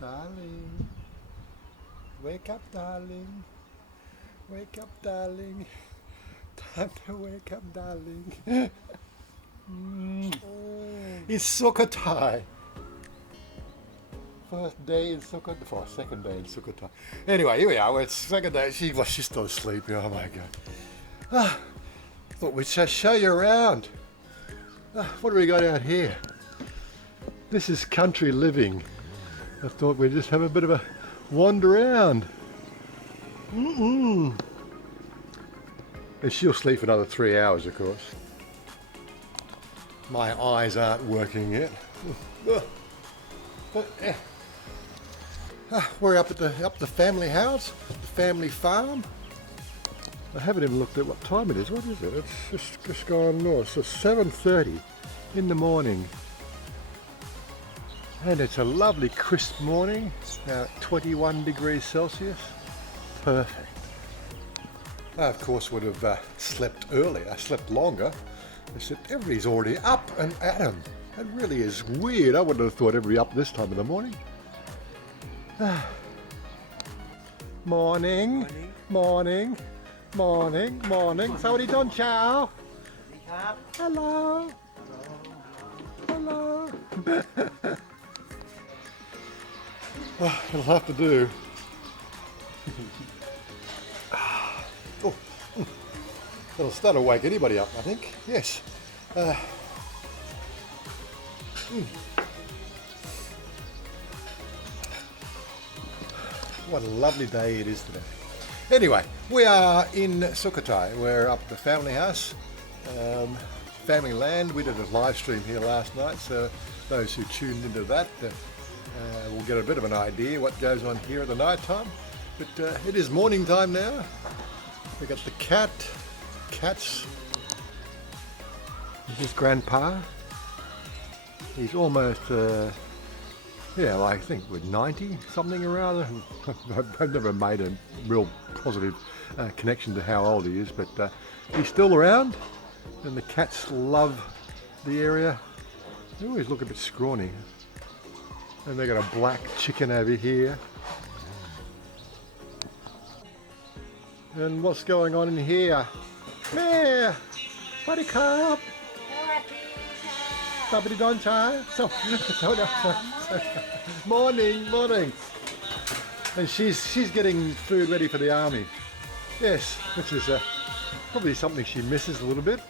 Darling. Wake up, darling. Wake up, darling. Time to wake up, darling. It's Sukhothai. First day in Sukhothai, second day in Sukhothai. Anyway, here we are. It's second day. She's still asleep. Oh my god. Thought we'd just show you around. What do we got out here? This is country living. I thought we'd just have a bit of a wander around. And she'll sleep for another 3 hours, of course. My eyes aren't working yet. We're up at the family house, the family farm. I haven't even looked at what time it is. What is it? It's just gone north. So 7:30 in the morning. And it's a lovely crisp morning. Now 21 degrees Celsius. Perfect. I of course would have slept earlier. I slept longer. Except everybody's already up and at 'em. It really is weird. I wouldn't have thought everybody up this time of the morning. Morning. Morning. Morning. Morning. Sawadee don chow. Hello. Hello. It'll have to do. That'll wake anybody up, I think. Yes. What a lovely day it is today. Anyway, we are in Sukhothai. We're up at the family house, family land. We did a live stream here last night, so those who tuned into that will get a bit of an idea what goes on here at the night time. But it is morning time now. We got the cats. This is Grandpa. He's almost, I think we're 90 something or other. I've never made a real positive connection to how old he is, but he's still around, and the cats love the area. They always look a bit scrawny. And they got a black chicken over here. And what's going on in here? Meh! Buddy cup! Somebody don't try. Morning. And she's getting food ready for the army. Yes, which is probably something she misses a little bit,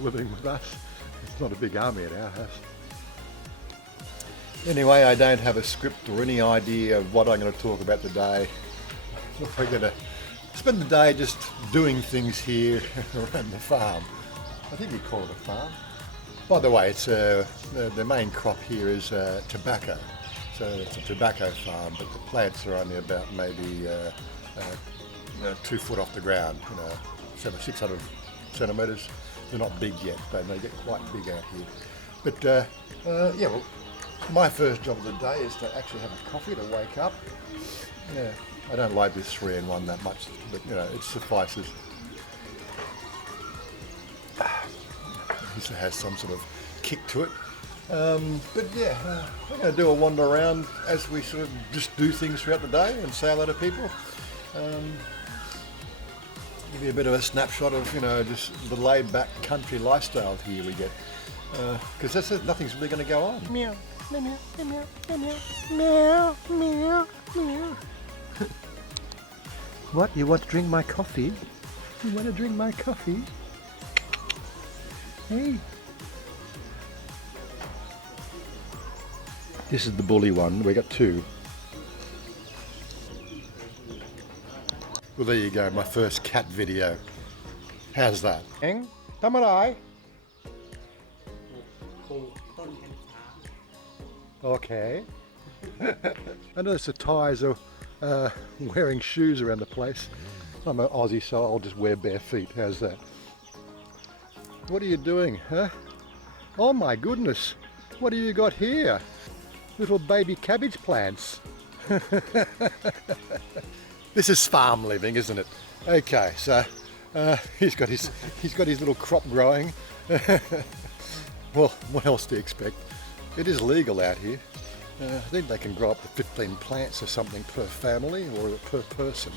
living with us. It's not a big army at our house. Anyway, I don't have a script or any idea of what I'm going to talk about today. We're going to spend the day just doing things here around the farm. I think you call it a farm. By the way, it's the main crop here is tobacco. So it's a tobacco farm, but the plants are only about maybe 2 foot off the ground, 600 centimetres. They're not big yet, but they get quite big out here. But well, my first job of the day is to actually have a coffee to wake up. Yeah, I don't like this 3-in-1 that much, but it suffices. It has some sort of kick to it. But yeah, we're going to do a wander around as we sort of just do things throughout the day and say hello to people. Give you a bit of a snapshot of, just the laid-back country lifestyle here we get. Because nothing's really going to go on. Meow, meow, meow, meow, meow, meow, meow. What? You want to drink my coffee? You want to drink my coffee? Hey. This is the bully one. We got 2. Well, there you go. My first cat video. How's that? Okay. I notice the Thais are wearing shoes around the place. I'm an Aussie, so I'll just wear bare feet. How's that? What are you doing, huh? Oh my goodness, what have you got here? Little baby cabbage plants. This is farm living, isn't it? Okay, so he's got his little crop growing. Well, what else do you expect? It is legal out here. I think they can grow up to 15 plants or something per family or per person.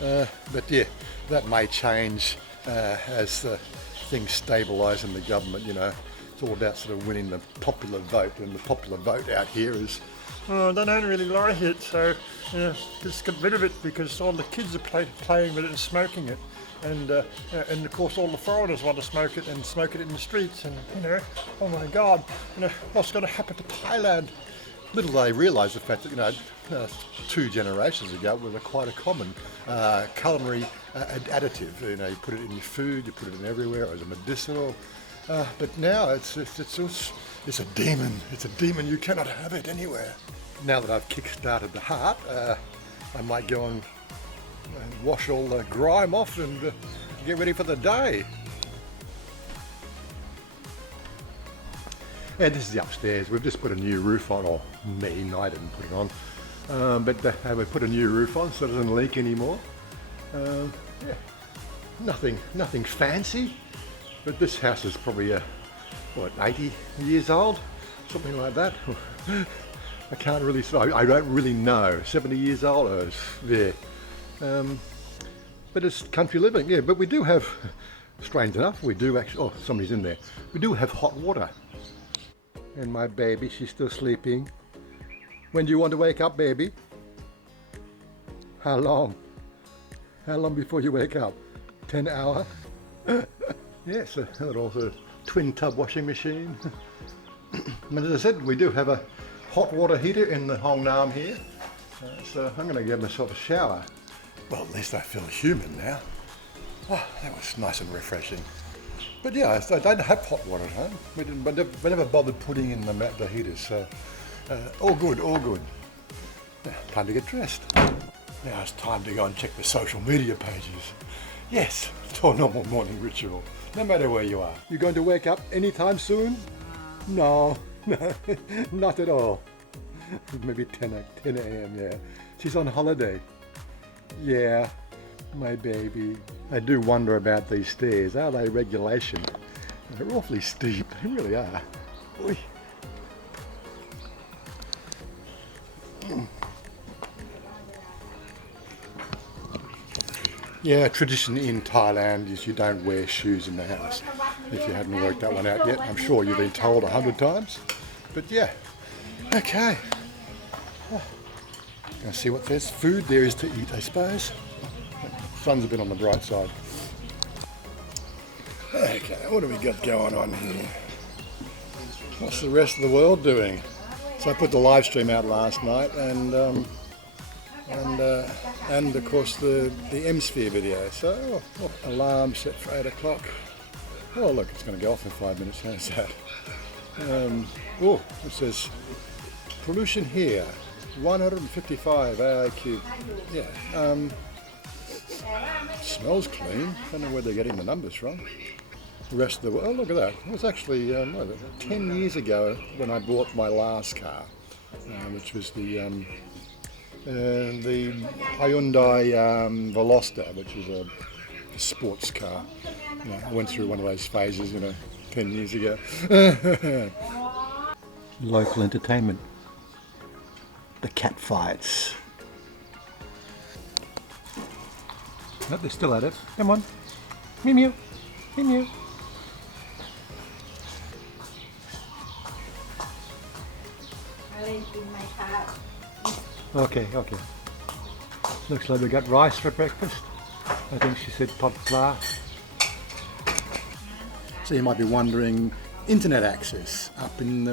But yeah, that may change as things stabilise in the government. You know, it's all about sort of winning the popular vote, and the popular vote out here is, oh, they don't really like it, so just get rid of it, because all the kids are playing with it and smoking it. And of course all the foreigners want to smoke it and smoke it in the streets, and oh my God, what's going to happen to Thailand? Little they realise the fact that 2 generations ago it was quite a common culinary additive. You put it in your food, you put it in everywhere. It was a medicinal, but now it's a demon. It's a demon. You cannot have it anywhere. Now that I've kick-started the heart, I might go and wash all the grime off and get ready for the day. Yeah, this is the upstairs. We've just put a new roof on, or I didn't put it on, but we put a new roof on so it doesn't leak anymore. Yeah, nothing fancy, but this house is probably 80 years old, something like that. I can't really say. I don't really know. 70 years old, yeah. But it's country living, yeah. But we do have, strange enough, we do actually. Oh, somebody's in there. We do have hot water. And my baby, she's still sleeping. When do you want to wake up, baby? How long? How long before you wake up? 10 hours? Yes, a little sort of twin tub washing machine. And as I said, we do have a hot water heater in the Hong Nam here. So I'm going to give myself a shower. Well, at least I feel human now. Oh, that was nice and refreshing. But yeah, I don't have hot water at home. We never bothered putting in the heaters, so all good, all good. Now, time to get dressed. Now it's time to go and check the social media pages. Yes, it's our normal morning ritual, no matter where you are. You going to wake up anytime soon? No, not at all. Maybe 10 a.m., yeah. She's on holiday. Yeah, my baby. I do wonder about these stairs. Are they regulation? They're awfully steep. They really are. Oy. Yeah, tradition in Thailand is you don't wear shoes in the house. If you haven't worked that one out yet, I'm sure you've been told 100 times. But yeah, okay. Gonna see what there's food there is to eat, I suppose. Sun's a bit on the bright side. Okay, what do we got going on here? What's the rest of the world doing? So I put the live stream out last night, and of course the M-Sphere video. So alarm set for 8 o'clock. Oh look, it's going to go off in 5 minutes. How's that? Oh, it says pollution here, 155 AIQ. Yeah. Smells clean. I don't know where they're getting the numbers from. The rest of the world. Oh, look at that. It was actually 10 years ago when I bought my last car, which was the Hyundai Veloster, which is a sports car. I went through one of those phases, 10 years ago. Local entertainment. The cat fights. Oh, they're still at it. Come on. Mew mew. Mew mew. Okay. Looks like we got rice for breakfast. I think she said pot flour. So you might be wondering, internet access up in,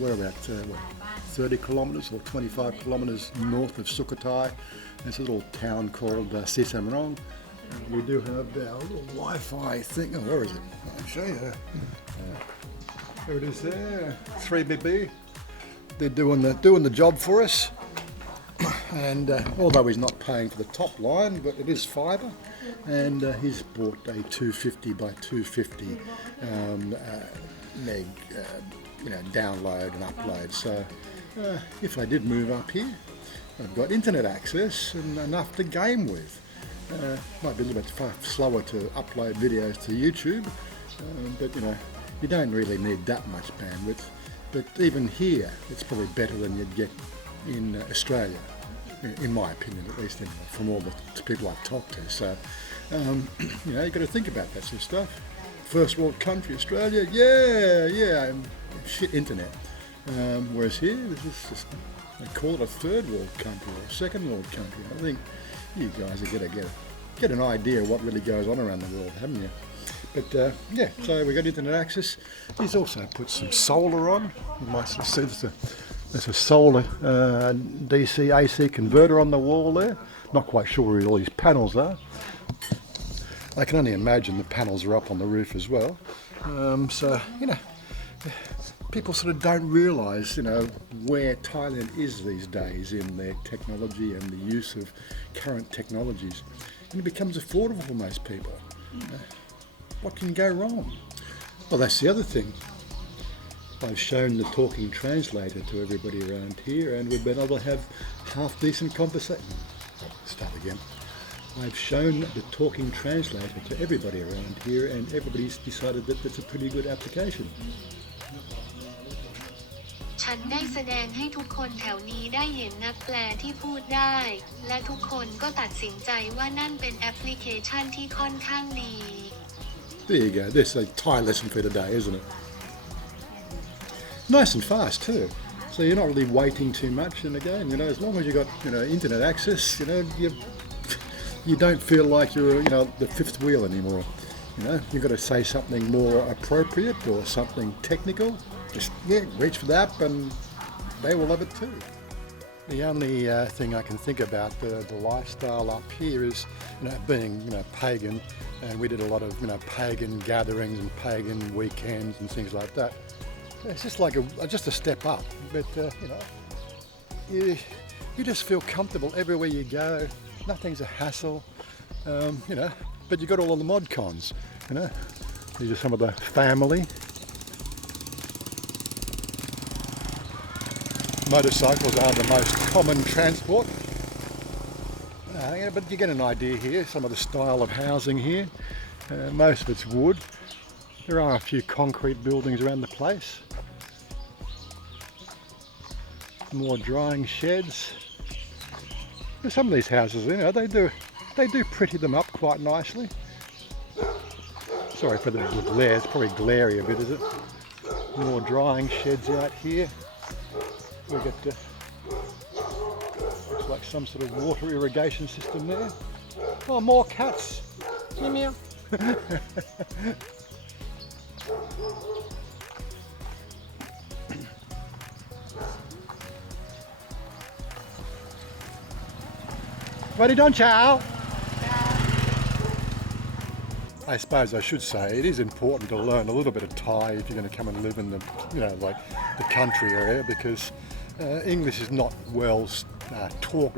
we're about 30 kilometres or 25 kilometres north of Sukhothai. There's a little town called Sisamrong. We do have our little Wi-Fi thing. Oh, where is it? I'll show you. There it is there, 3BB. They're doing the job for us. And although he's not paying for the top line, but it is fibre, and he's bought a 250 by 250 meg, download and upload. So if I did move up here, I've got internet access and enough to game with. Might be a little bit slower to upload videos to YouTube, but you don't really need that much bandwidth. but even here it's probably better than you'd get in Australia, in my opinion, at least from all the people I've talked to. So, you know, you've got to think about that sort of stuff. First world country, Australia, yeah, shit internet. Whereas here, this is just, they call it a third world country or a second world country. I think you guys are going to get an idea of what really goes on around the world, haven't you? But yeah, so we got internet access. He's also put some solar on. You might see there's a solar DC AC converter on the wall there. Not quite sure where all these panels are. I can only imagine the panels are up on the roof as well. So, you know, people sort of don't realise, you know, where Thailand is these days in their technology and the use of current technologies. And it becomes affordable for most people. What can go wrong? Well, that's the other thing. I've shown the talking translator to everybody around here, and we've been able to have half-decent conversation. Start again. I've shown the talking translator to everybody around here, and everybody's decided that that's a pretty good application. ฉันได้แสดงให้ทุกคนแถวนี้ได้เห็นนักแปลที่พูดได้ และทุกคนก็ตัดสินใจว่านั่นเป็นแอปพลิเคชันที่ค่อนข้างดี There you go. There's a Thai lesson for today, isn't it? Nice and fast too. So you're not really waiting too much. And again, you know, as long as you got, you know, internet access, you know, you don't feel like you're, you know, the fifth wheel anymore. You know, you've got to say something more appropriate or something technical. Just, yeah, reach for the app and they will love it too. The only thing I can think about the lifestyle up here is, you know, being, you know, pagan, and we did a lot of, you know, pagan gatherings and pagan weekends and things like that. It's just like just a step up, but you know, you just feel comfortable everywhere you go. Nothing's a hassle, you know. But you got all of the mod cons, you know. These are some of the family. Motorcycles are the most common transport. Yeah, but you get an idea here, some of the style of housing here. Most of it's wood. There are a few concrete buildings around the place. More drying sheds. Some of these houses, you know, they do pretty them up quite nicely. Sorry for the glare, it's probably glary a bit, is it? More drying sheds out here. We got looks like some sort of water irrigation system there. Oh, more cats. Meow meow. What are you doing, chow? I suppose I should say it is important to learn a little bit of Thai if you're going to come and live in the, you know, like the country area, because English is not well taught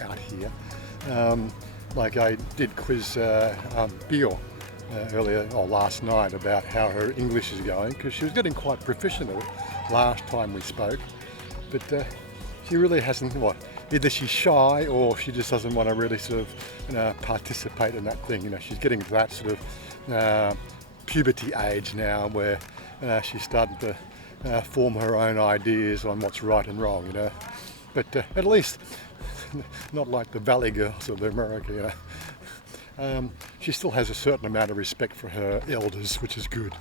out here. Like I did quiz Bio earlier or last night about how her English is going, because she was getting quite proficient at it last time we spoke, but she really hasn't. Either she's shy or she just doesn't want to really sort of, you know, participate in that thing. You know, she's getting to that sort of puberty age now where she's starting to form her own ideas on what's right and wrong, you know. But at least not like the Valley Girls of America, you know. She still has a certain amount of respect for her elders, which is good.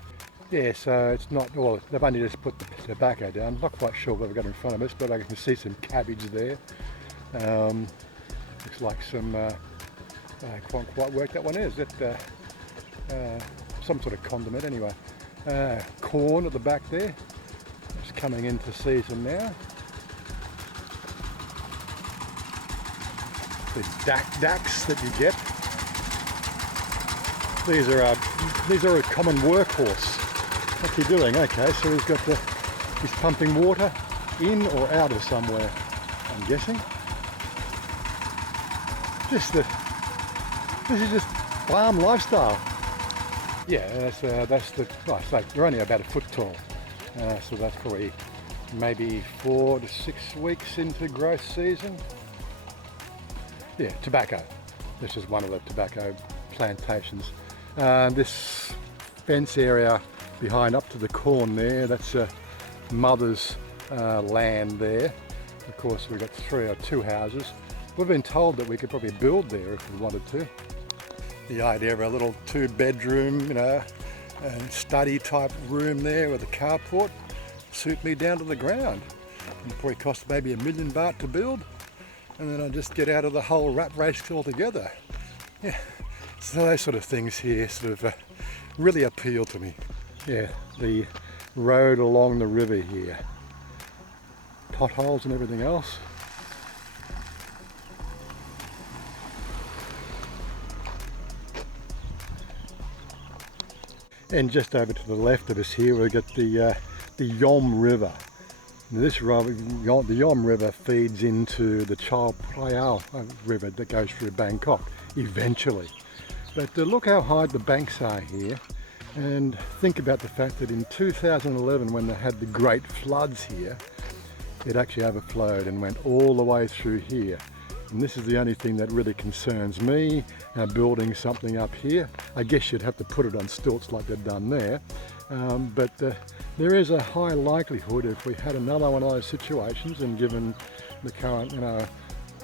Yeah, so it's not, well, they've only just put the tobacco down. Not quite sure what we've got in front of us, but I can see some cabbage there. Looks like some, I can't quite work that one is. Some sort of condiment anyway. Corn at the back there. It's coming into season now. The daks that you get. These are a common workhorse. What's he doing? Okay, so he's pumping water in or out of somewhere, I'm guessing. This is just farm lifestyle. Yeah, that's the. Oh, so they're only about a foot tall, so that's probably maybe 4 to 6 weeks into growth season. Yeah, tobacco. This is one of the tobacco plantations. This fence area behind up to the corn there, that's mother's land there. Of course, we've got two houses. We've been told that we could probably build there if we wanted to. The idea of a little 2-bedroom, study type room there with a carport suit me down to the ground. It probably cost maybe $1 million baht to build, and then I just get out of the whole rat race altogether. Yeah, so those sort of things here sort of really appeal to me. Yeah, the road along the river here, potholes and everything else. And just over to the left of us here, we've got the Yom River. Now this river, the Yom River, feeds into the Chao Phraya River that goes through Bangkok eventually. But look how high the banks are here, and think about the fact that in 2011, when they had the great floods here, it actually overflowed and went all the way through here. And this is the only thing that really concerns me, building something up here. I guess you'd have to put it on stilts like they've done there. But there is a high likelihood, if we had another one of those situations, and given the current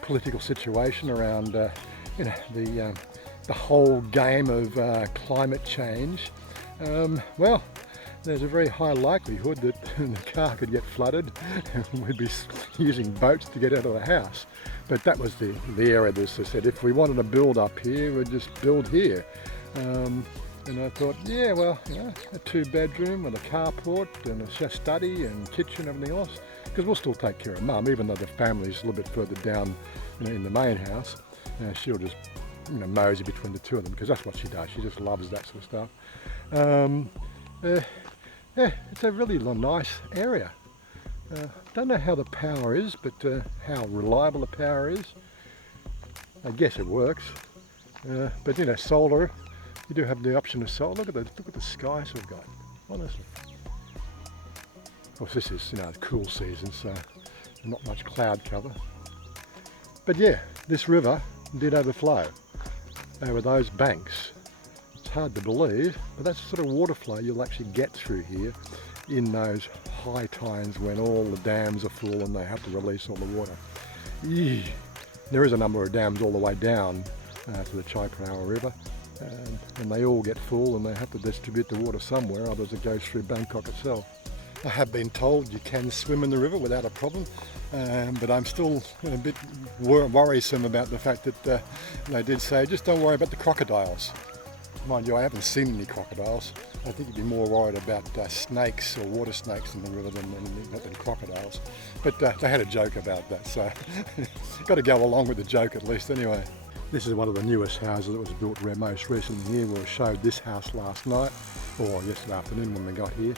political situation around the whole game of climate change, well, there's a very high likelihood that the car could get flooded and we'd be using boats to get out of the house. But that was the area that I said, if we wanted to build up here, we'd just build here. And I thought, yeah, well, a 2-bedroom with a carport and a study and kitchen and everything else, because we'll still take care of Mum, even though the family's a little bit further down in the main house. She'll just mosey between the two of them, because that's what she does. She just loves that sort of stuff. Yeah, it's a really nice area. Don't know how the power is, but how reliable the power is. I guess it works. But solar, you do have the option of solar. Look at the skies we've got, honestly. Of course, this is cool season, so not much cloud cover. But yeah, this river did overflow over those banks. It's hard to believe, but that's the sort of water flow you'll actually get through here in those high times when all the dams are full and they have to release all the water. Eesh. There is a number of dams all the way down to the Chai Phraya River, and they all get full and they have to distribute the water somewhere, otherwise it goes through Bangkok itself. I have been told you can swim in the river without a problem, but I'm still a bit worrisome about the fact that they did say, just don't worry about the crocodiles. Mind you, I haven't seen any crocodiles. I think you'd be more worried about snakes or water snakes in the river than crocodiles. But they had a joke about that, so got to go along with the joke at least anyway. This is one of the newest houses that was built most recently here. We showed this house last night, or yesterday afternoon when we got here.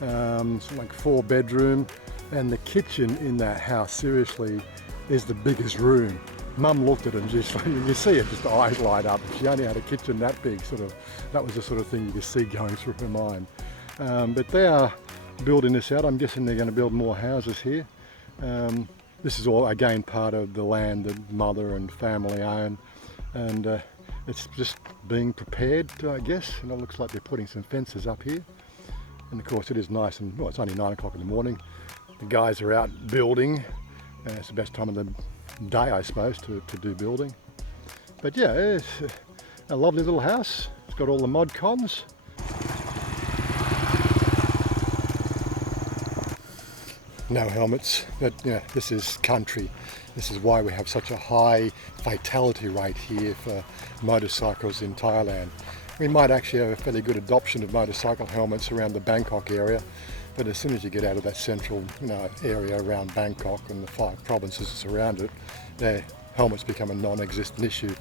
It's like 4-bedroom, and the kitchen in that house, seriously, is the biggest room. Mum looked at it and just, you see it, just eyes light up. She only had a kitchen that big, that was the sort of thing you could see going through her mind. But they are building this out. I'm guessing they're going to build more houses here. This is all, again, part of the land that mother and family own. And it's just being prepared, I guess. And it looks like they're putting some fences up here. And of course it is nice, and well, it's only 9 o'clock in the morning. The guys are out building. It's the best time of the day, I suppose, to do building. But yeah, it's a lovely little house. It's got all the mod cons. No helmets, but this is country. This is why we have such a high fatality rate here for motorcycles in Thailand. We might actually have a fairly good adoption of motorcycle helmets around the Bangkok area, but as soon as you get out of that central area around Bangkok and the 5 provinces that surround it, their helmets become a non-existent issue.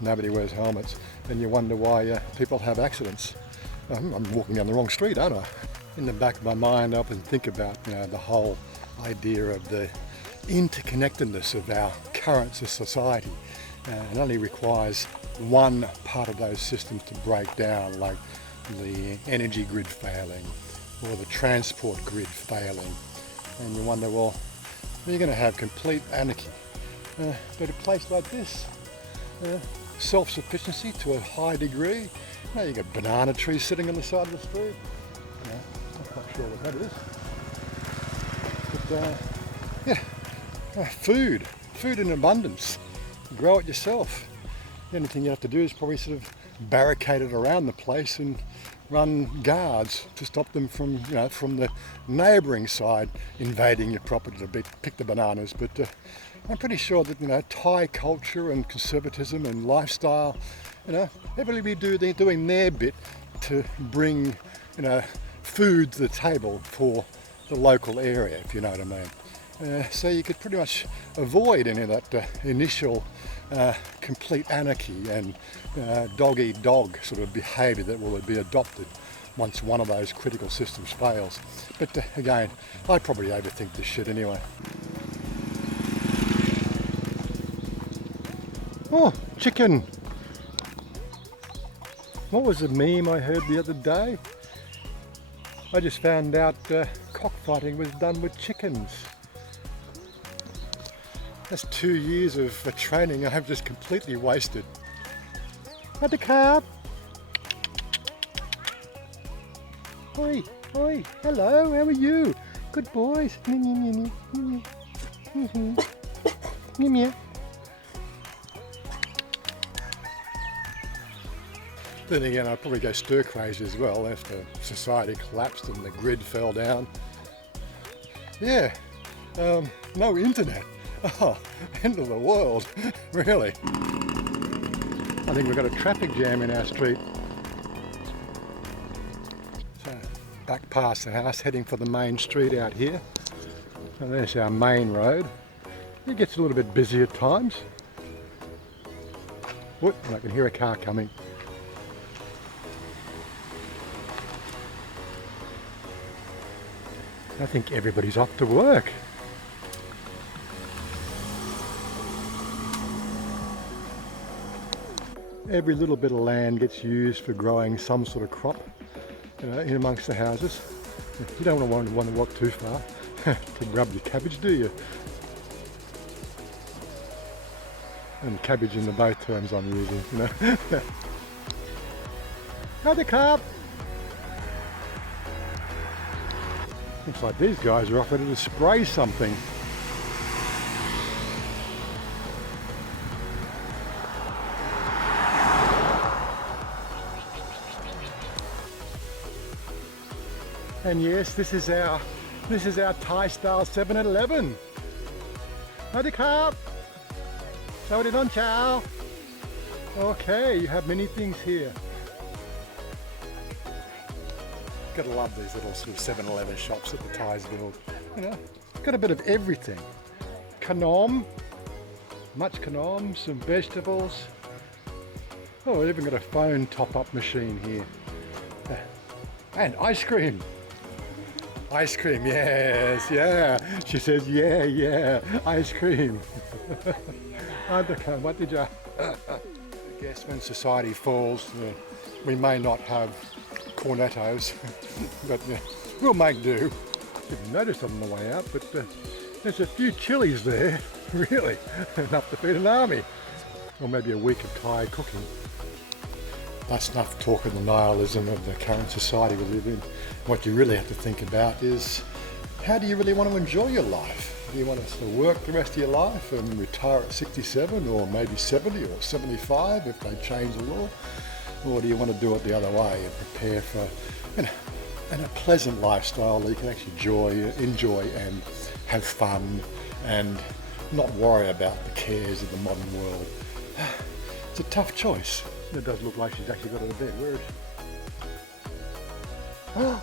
Nobody wears helmets, and you wonder why people have accidents. I'm walking down the wrong street, aren't I? In the back of my mind, I often think about the whole idea of the interconnectedness of our current society. It only requires one part of those systems to break down, like the energy grid failing or the transport grid failing, and you wonder, well, you're going to have complete anarchy. But a place like this, self-sufficiency to a high degree. You've got banana trees sitting on the side of the street. I'm not quite sure what that is. yeah, food in abundance. Grow it yourself. The only thing you have to do is probably sort of barricade it around the place and run guards to stop them from, from the neighbouring side invading your property to pick the bananas. But I'm pretty sure that, Thai culture and conservatism and lifestyle, everybody doing their bit to bring, food to the table for the local area, if you know what I mean. So you could pretty much avoid any of that initial complete anarchy and dog-eat-dog sort of behaviour that will be adopted once one of those critical systems fails. But again, I probably overthink this shit anyway. Oh, chicken! What was the meme I heard the other day? I just found out cockfighting was done with chickens. That's 2 years of training I've just completely wasted. At the carp. Oi, oi, hello, how are you? Good boys. Then again, I'd probably go stir crazy as well after society collapsed and the grid fell down. Yeah, no internet. Oh, end of the world, really. I think we've got a traffic jam in our street. So, back past the house, heading for the main street out here. And there's our main road. It gets a little bit busy at times. Whoop, I can hear a car coming. I think everybody's off to work. Every little bit of land gets used for growing some sort of crop, in amongst the houses. You don't want to walk too far to grab your cabbage, do you? And cabbage in the both terms I'm using, Hi the carp! Looks like these guys are off ready to spray something. And yes, this is our Thai style 7-Eleven. Howdy carp. Howdy don chow. Okay, you have many things here. Gotta love these little sort of 7-Eleven shops that the Thais build. Got a bit of everything. Kanom, much kanom, some vegetables. Oh, we've even got a phone top-up machine here. And ice cream. Ice cream, yes, yeah. She says, yeah, ice cream. What did you? I guess when society falls, we may not have cornettos, but we'll make do. Didn't notice on the way out, but there's a few chilies there, really, enough to feed an army. Or maybe a week of Thai cooking. That's enough talk of the nihilism of the current society we live in. What you really have to think about is, how do you really want to enjoy your life? Do you want to sort of work the rest of your life and retire at 67 or maybe 70 or 75 if they change the law? Or do you want to do it the other way and prepare for a pleasant lifestyle that you can actually enjoy and have fun and not worry about the cares of the modern world? It's a tough choice. It does look like she's actually got out of bed. Where is she?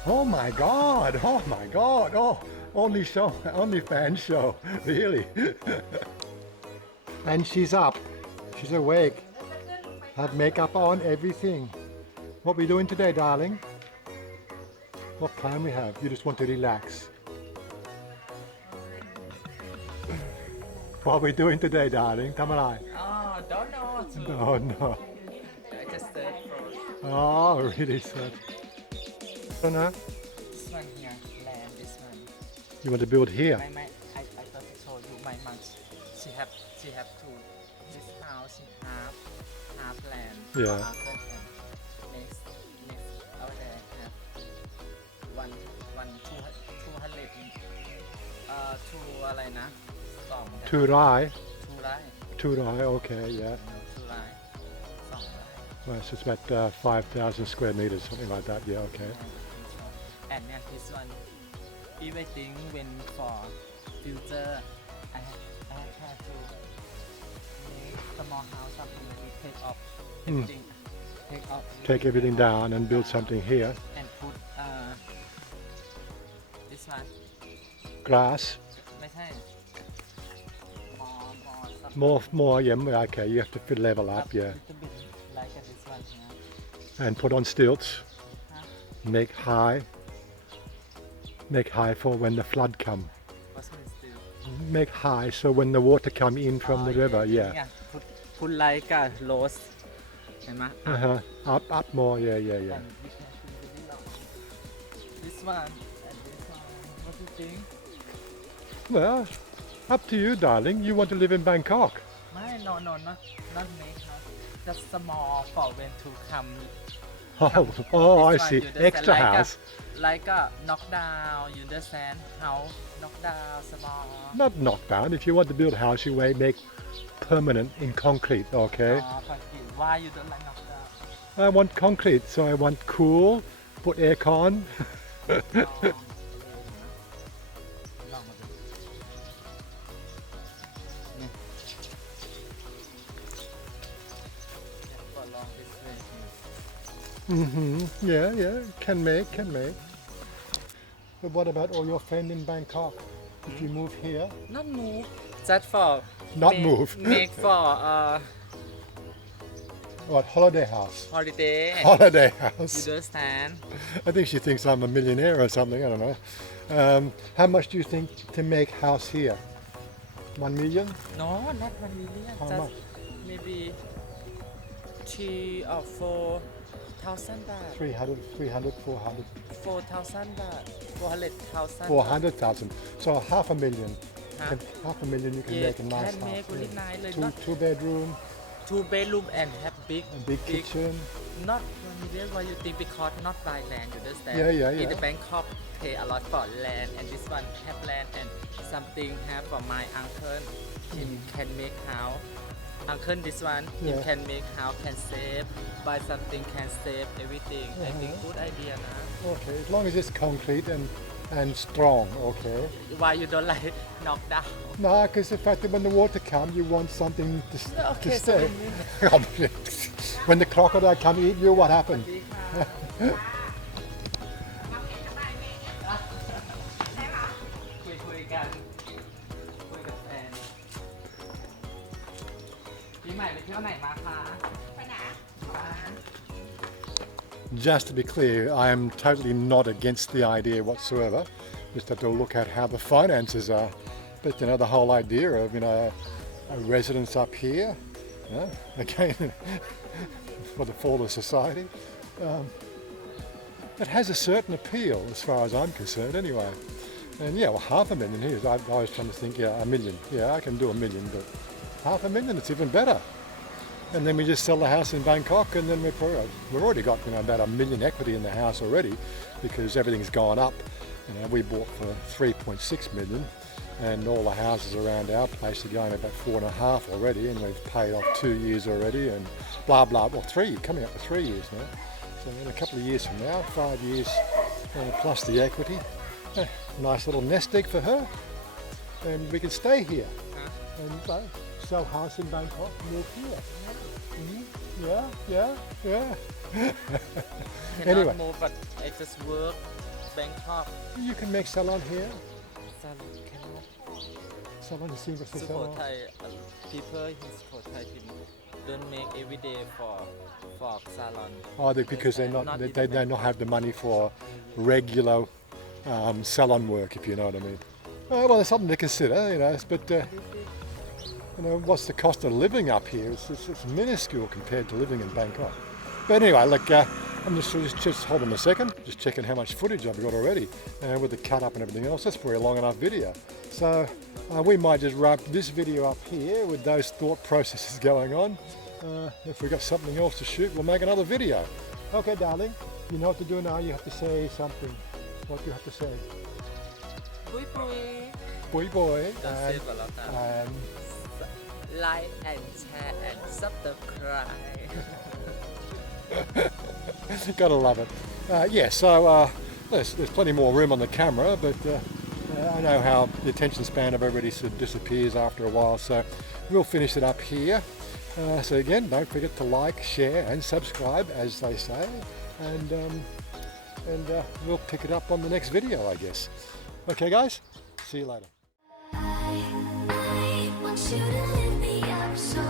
Oh my God! Oh my God! Oh, only fan show, really. And she's up. She's awake. Have makeup on, everything. What are we doing today, darling? What plan we have? You just want to relax. What are we doing today, darling? ทำอะไร? Oh, don't know. Oh no. I just search for Oh, really sad. Oh no. this one here, land, this one. You want to build here? I thought I told you, my mom, she have two, this house, she half land. Yeah. And next out there have 200 ทูอะไรนะสอง Two Rai. ทูไร่ Two Rai, okay, yeah. ทูไร่สองไร่ Well, so it's about 5,000 square meters, something like that, yeah, okay. and then this one if I think when for future I have to make small house something like this, take off everything Take everything down and build something here. and put this one Grass. ไม่ใช่ more Yeah, okay, you have to fit level up, yeah. little bit like this one here And put on stilts. Huh? Make high for when the flood come. what's mean still Make high so when the water come in from the river, yeah. put like a rose เห็นไหม Up more, yeah, yeah, yeah. and you can put really long. This one and this one what do you think Well, up to you, darling. You want to live in Bangkok. no not make house just small for when to come Oh, I This one, see. you understand, Extra house. like a knock down you understand house knock down small Not knock down. If you want to build a house, you may make permanent in concrete, okay? concrete. Why you don't like knock down I want concrete, so I want cool, put aircon. ลองมาดูนี่ก็ลอง this way Yeah, can make. But what about all your friends in Bangkok? If you move here, not move just for Not make, move. make for what, holiday house? holiday Holiday you house. understand I think she thinks I'm a millionaire or something, I don't know. How much do you think to make house here? 1 million? no not 1 million How just much? maybe 3 or 4,000 baht 300, 400. 4,000 baht 400,000 400,000. So half a million. Huh? Half a million you can Yeah, make a nice can house. make really nice like Two, not 2 bedroom, 2 bedroom and have big a big kitchen. not 1 million why you think because not buy land you understand Yeah. in the Bangkok pay a lot for land and this one have land and something have for my uncle he can make house uncle this one he Yeah. can make house can save buy something can save everything I think good idea na Okay, as long as it's concrete and strong, okay. why you don't like knock down No, because the fact that when the water comes, you want something to okay so stay. When the crocodile come eat you, what happened? คุยกันคุยกับแฟนปีใหม่ไปเที่ยวไหนมาคะไปไหน Just to be clear, I am totally not against the idea whatsoever. Just have to look at how the finances are. But the whole idea of a residence up here, again, for the fall of society, it has a certain appeal as far as I'm concerned, anyway. And yeah, well, half a million here. I was trying to think, yeah, a million. Yeah, I can do a million, but half a million, it's even better. And then we just sell the house in Bangkok, and then we've already got about $1 million equity in the house already, because everything's gone up. We bought for 3.6 million, and all the houses around our place are going about 4.5 already, and we've paid off 2 years already, and blah blah. Well, coming up to 3 years now. So in a couple of years from now, 5 years plus the equity, nice little nest egg for her, and we can stay here and sell house in Bangkok, move here. Yeah. Cannot Anyway. move but I just work Bangkok You can make salon here. Salon cannot Salon is single salon. Sukhothai people in Sukhothai don't make every day for salon Oh, because they not have the money for regular salon work, if you know what I mean. Well, it's something to consider, but what's the cost of living up here? It's minuscule compared to living in Bangkok. But anyway, look, I'm just hold on a second, just checking how much footage I've got already with the cut up and everything else. That's probably a long enough video. So we might just wrap this video up here with those thought processes going on. If we've got something else to shoot, we'll make another video. Okay, darling, you know what to do now. You have to say something. What do you have to say? Pui pui Boy boy. ก็เซฟแล้วกัน And like and share and subscribe gotta love it. Yeah, so there's plenty more room on the camera, but I know how the attention span of everybody sort of disappears after a while, so we'll finish it up here. So again, don't forget to like, share and subscribe, as they say, and we'll pick it up on the next video, I guess. Okay guys, see you later. I want you to lift me up so